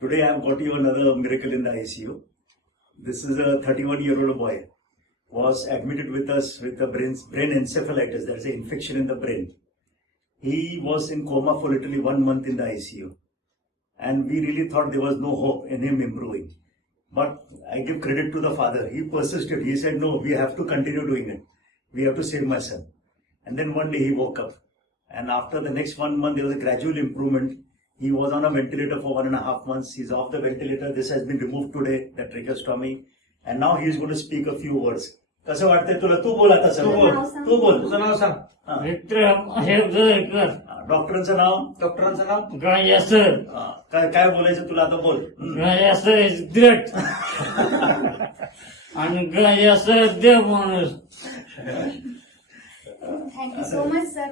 Today I have got you another miracle in the ICU. This is a 31-year-old boy. Was admitted with us with a brain encephalitis. There is an infection in the brain. He was in coma for literally 1 month in the ICU. And we really thought there was no hope in him improving. But I give credit to the father. He persisted. He said, no, we have to continue doing it. We have to save my son. And then one day he woke up. And after the next 1 month, there was a gradual improvement. He was on a ventilator for 1.5 months. He's off the ventilator. This has been removed today, the tracheostomy. And now he is going to speak a few words. कसं वाटतंय तुला? तू बोल आता sir. तू बोल. तुझं नाव सांग. डॉक्टरांचं नाव? डॉक्टरांचं नाव Gayasir. काय बोलायचं तुला आता? बोल. Gayasir is great. And Gayasir dear माणूस. Thank you so much, sir.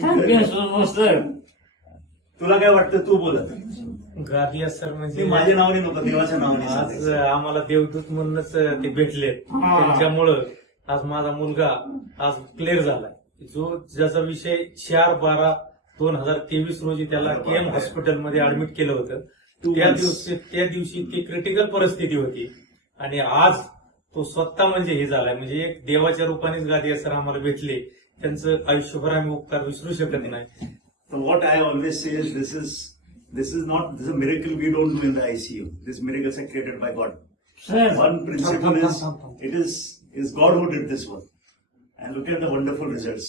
Thank you so much, sir. तुला काय वाटतं? तू बोल. गादिया सर म्हणजे माझ्या नावाने नको, देवाच्या नावाने. आज आम्हाला देवदूत म्हणूनच ते भेटले. त्यांच्यामुळं आज माझा मुलगा आज क्लिअर झालाय. जो ज्याचा विषय 4/12/2023 रोजी त्याला केएम हॉस्पिटलमध्ये ऍडमिट केलं होतं. त्या दिवशी ती क्रिटिकल परिस्थिती होती आणि आज तो स्वतः म्हणजे हे झालाय. म्हणजे एक देवाच्या रूपानेच गादिया सर आम्हाला भेटले. त्यांचं आयुष्यभर आम्ही उपकार विसरू शकत नाही. So what I always say is this is a miracle we don't do in the ICU. These miracles are created by God. Sir. One principle is God who did this work. And look at the wonderful results.